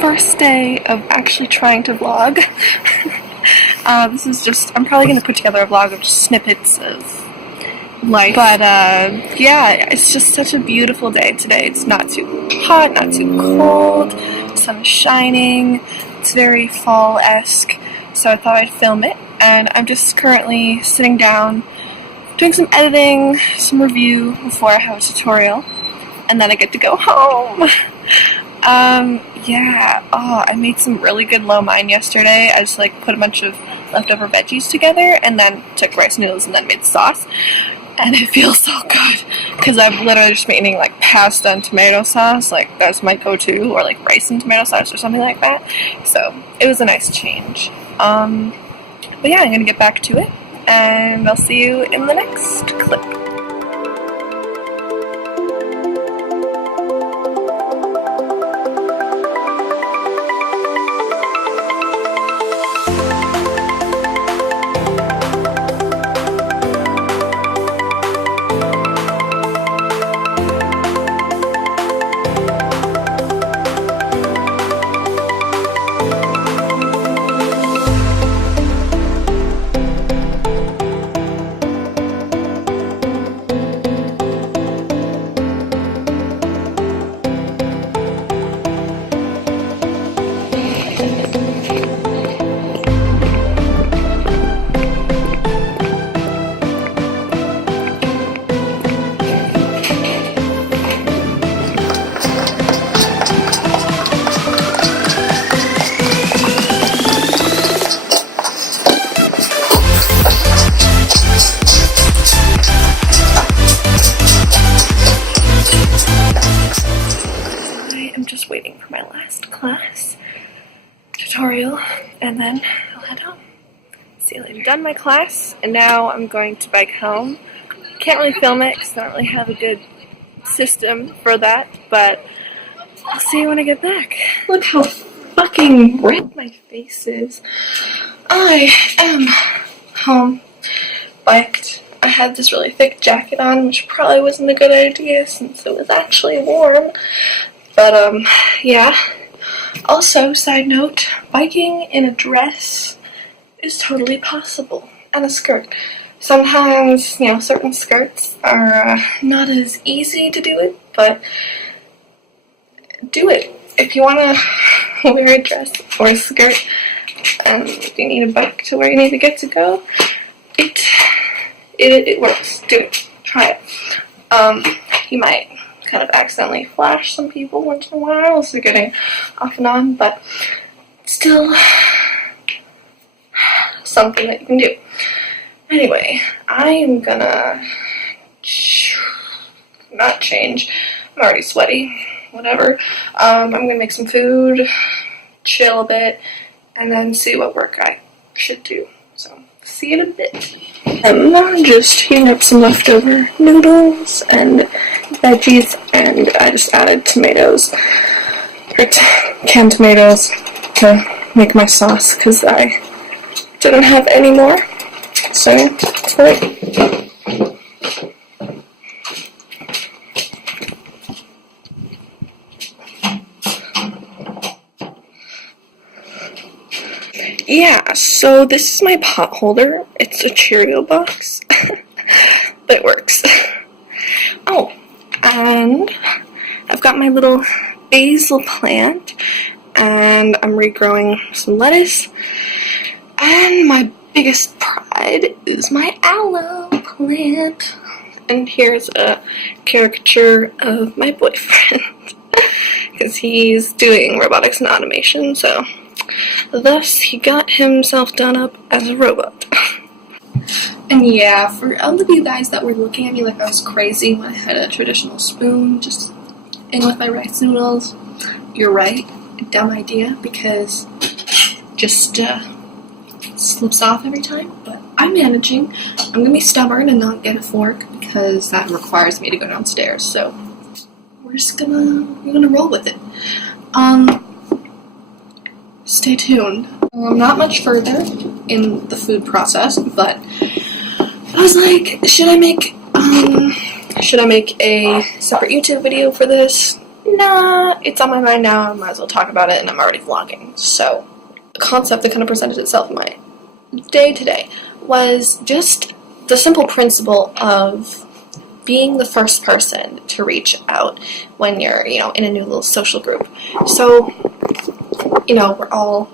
first day of actually trying to vlog. This is just, I'm probably going to put together a vlog of just snippets of life. But yeah, it's just such a beautiful day today. It's not too hot, not too cold, the sun is shining, it's very fall-esque, so I thought I'd film it. And I'm just currently sitting down, doing some editing, some review before I have a tutorial, and then I get to go home. Yeah, I made some really good lo mein yesterday. I just like put a bunch of leftover veggies together and then took rice noodles and then made sauce. And it feels so good because I've literally just been eating like pasta and tomato sauce, like that's my go-to, or like rice and tomato sauce or something like that. So it was a nice change. But yeah, I'm gonna get back to it and I'll see you in the next clip. Waiting for my last class tutorial and then I'll head home. See you later. I've done my class and now I'm going to bike home. Can't really film it because I don't really have a good system for that, but I'll see you when I get back. Look how fucking red my face is. I am home, biked. I had this really thick jacket on, which probably wasn't a good idea since it was actually warm. But, yeah. Also, side note, biking in a dress is totally possible. And a skirt. Sometimes, you know, certain skirts are not as easy to do it, but do it. If you want to wear a dress or a skirt, and if you need a bike to where you need to get to go, it works. Do it. Try it. You might kind of accidentally flash some people once in a while, so getting off and on, but still something that you can do. Anyway, I am gonna not change. I'm already sweaty. Whatever. I'm gonna make some food, chill a bit, and then see what work I should do. So, see you in a bit. I'm just heating up some leftover noodles and veggies, and I just added tomatoes, or canned tomatoes, to make my sauce because I didn't have any more. So, that's right. Yeah, so this is my pot holder. It's a Cheerio box. But it works. Oh, and I've got my little basil plant, and I'm regrowing some lettuce. And my biggest pride is my aloe plant. And here's a caricature of my boyfriend. Because he's doing robotics and automation, so thus he got himself done up as a robot. And yeah, for all of you guys that were looking at me like I was crazy when I had a traditional spoon just in with my rice noodles, you're right, dumb idea, because just slips off every time, but I'm managing. I'm gonna be stubborn and not get a fork because that requires me to go downstairs, so we're gonna roll with it. Stay tuned. Not much further in the food process, but I was like, should I make a separate YouTube video for this? nah, it's on my mind now, I might as well talk about it, and I'm already vlogging. So, the concept that kind of presented itself in my day today was just the simple principle of being the first person to reach out when you're, in a new little social group. So, we're all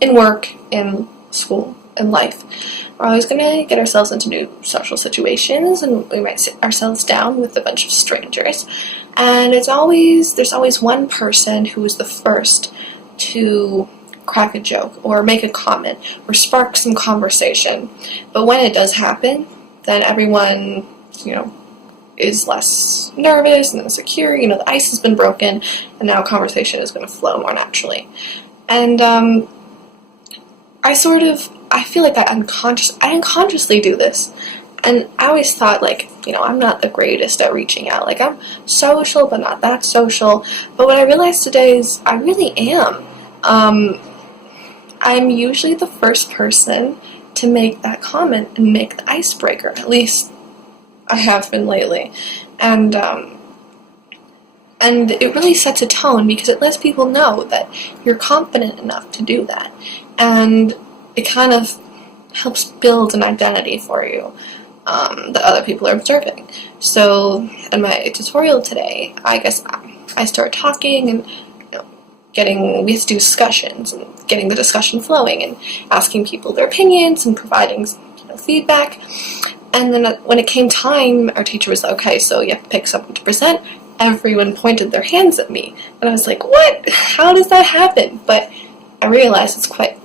in work, in school, in life. We're always going to get ourselves into new social situations, and we might sit ourselves down with a bunch of strangers. And there's always one person who is the first to crack a joke or make a comment or spark some conversation. But when it does happen, then everyone, is less nervous and insecure. The ice has been broken, and now conversation is going to flow more naturally. And I feel like I unconsciously do this. And I always thought, I'm not the greatest at reaching out. I'm social, but not that social. But what I realized today is I really am. I'm usually the first person to make that comment and make the icebreaker. At least I have been lately. And it really sets a tone because it lets people know that you're confident enough to do that. And it kind of helps build an identity for you that other people are observing. So in my tutorial today, I guess I start talking and we have to do discussions and getting the discussion flowing and asking people their opinions and providing feedback. And then when it came time, our teacher was like, okay, so you have to pick something to present. Everyone pointed their hands at me. And I was like, what? How does that happen? But I realized it's quite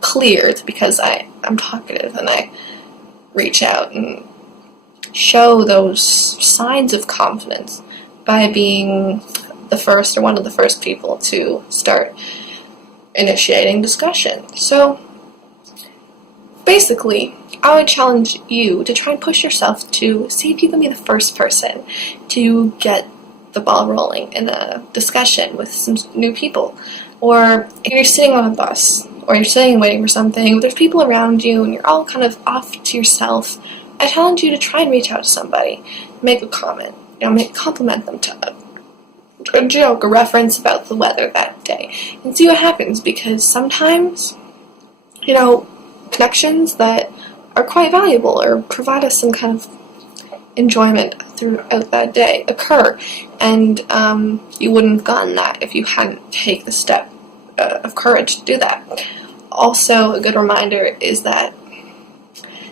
clear. It's because I'm talkative and I reach out and show those signs of confidence by being the first or one of the first people to start initiating discussion. So basically, I would challenge you to try and push yourself to see if you can be the first person to get the ball rolling in a discussion with some new people. Or if you're sitting on a bus, or you're sitting and waiting for something, there's people around you, and you're all kind of off to yourself, I challenge you to try and reach out to somebody, make a comment, compliment them to a joke, a reference about the weather that day, and see what happens, because sometimes, connections that are quite valuable or provide us some kind of enjoyment throughout that day occur, and you wouldn't have gotten that if you hadn't taken the step of courage to do that. Also, a good reminder is that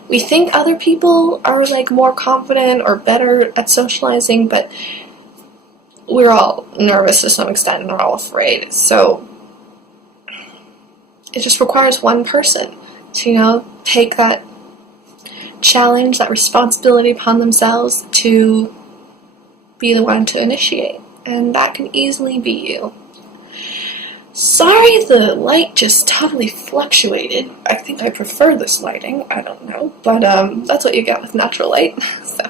we think other people are more confident or better at socializing, but we're all nervous to some extent and we're all afraid. So it just requires one person to take that challenge, that responsibility upon themselves to be the one to initiate, and that can easily be you. Sorry, the light just totally fluctuated. I think I prefer this lighting. I don't know, but that's what you get with natural light. So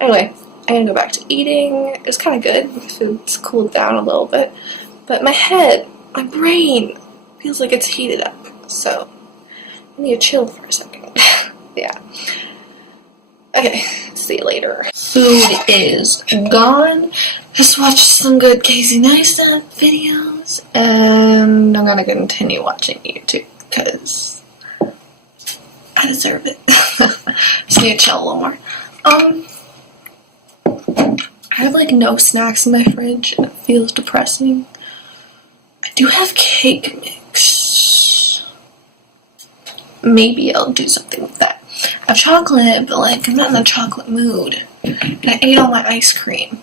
anyway, I'm gonna go back to eating. It was kind of good. The food's cooled down a little bit, but my brain feels like it's heated up. So I need to chill for a second. Yeah. Okay, see you later. Food is gone. Just watched some good Casey Neistat videos, and I'm gonna continue watching YouTube because I deserve it. Just need to chill a little more. I have no snacks in my fridge, and it feels depressing. I do have cake mix. Maybe I'll do something with that. I have chocolate, but I'm not in a chocolate mood. And I ate all my ice cream.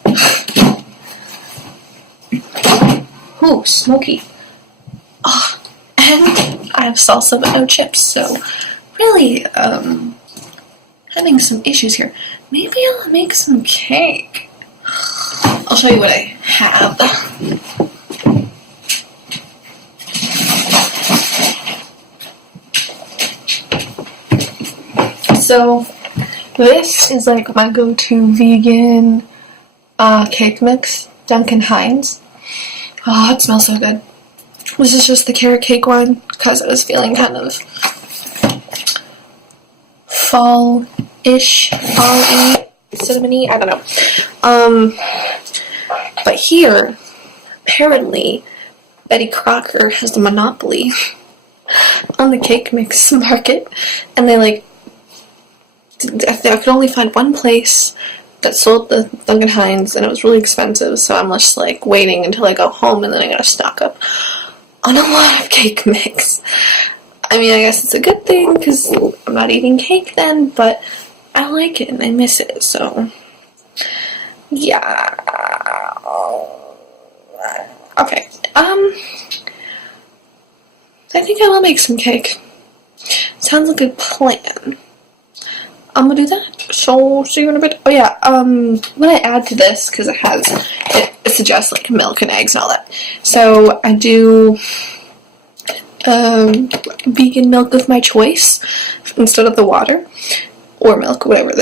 Ooh, smoky. Oh, and I have salsa but no chips, so really, having some issues here. Maybe I'll make some cake. I'll show you what I have. So, this is my go-to vegan cake mix, Duncan Hines. Oh, it smells so good. This is just the carrot cake one, because I was feeling kind of fall-ish, fall-y, cinnamony, I don't know. But here, apparently Betty Crocker has the monopoly on the cake mix market, and they like, I could only find one place that sold the Duncan Hines, and it was really expensive, so I'm just like waiting until I go home, and then I gotta stock up on a lot of cake mix. I mean, I guess it's a good thing because I'm not eating cake then, but I like it and I miss it, so yeah. Okay, I think I will make some cake. Sounds like a good plan. I'm gonna do that. So, see you in a bit. Oh yeah, when I add to this, because it suggests like milk and eggs and all that. So I do vegan milk of my choice instead of the water or milk, whatever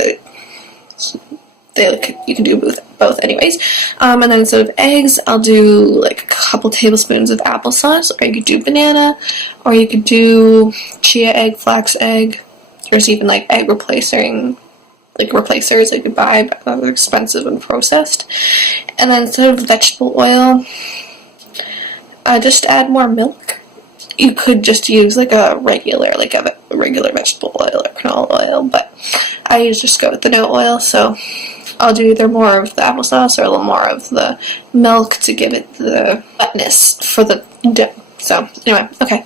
you can do both anyways. And then instead of eggs, I'll do like a couple tablespoons of applesauce, or you could do banana, or you could do chia egg, flax egg. There's even like egg replacers I could buy, but they're expensive and processed. And then instead of vegetable oil, just add more milk. You could just use like a regular vegetable oil or canola oil, but I usually just go with the no oil, so I'll do either more of the applesauce or a little more of the milk to give it the wetness for the dough. So, anyway, okay.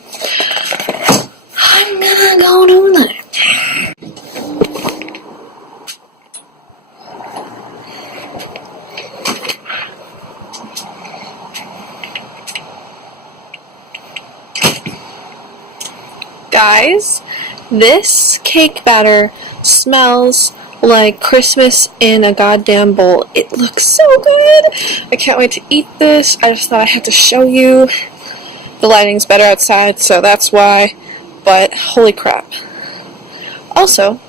I'm gonna go do that. Guys, this cake batter smells like Christmas in a goddamn bowl. It looks so good. I can't wait to eat this. I just thought I had to show you. The lighting's better outside, so that's why. But holy crap. Also,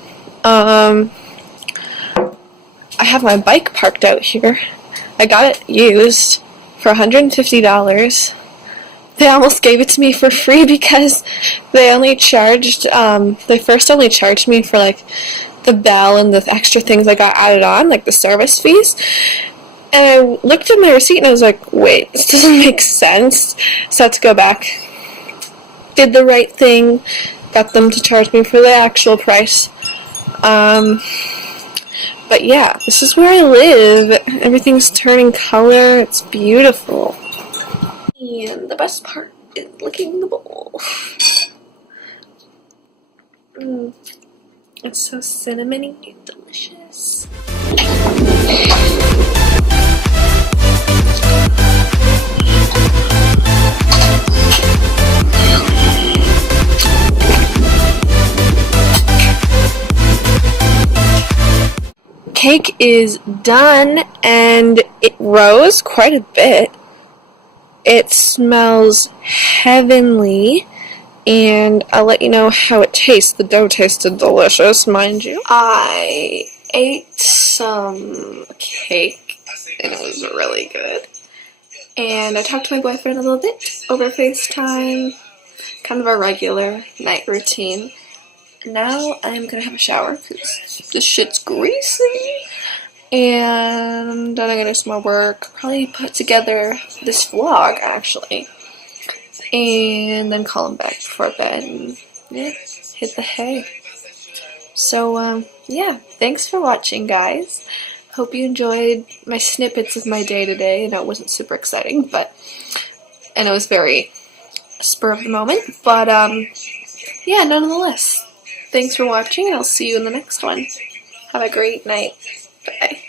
I have my bike parked out here. I got it used for $150. They almost gave it to me for free because they only charged, they first only charged me for like the bell and the extra things I got added on, like the service fees. And I looked at my receipt and I was like, wait, this doesn't make sense. So I had to go back. Did the right thing, got them to charge me for the actual price. But yeah, this is where I live. Everything's turning color. It's beautiful. And the best part is licking the bowl. It's so cinnamony and delicious. Cake is done, and it rose quite a bit. It smells heavenly, and I'll let you know how it tastes. The dough tasted delicious, mind you. I ate some cake, and it was really good. And I talked to my boyfriend a little bit over FaceTime, kind of a regular night routine. Now I'm gonna have a shower because this shit's greasy. And then I'm gonna do some more work, probably put together this vlog actually, and then call him back before bed and yeah, hit the hay. So yeah, thanks for watching, guys. Hope you enjoyed my snippets of my day today. I know it wasn't super exciting, but and it was very spur of the moment, but yeah, nonetheless, thanks for watching, and I'll see you in the next one. Have a great night. Bye.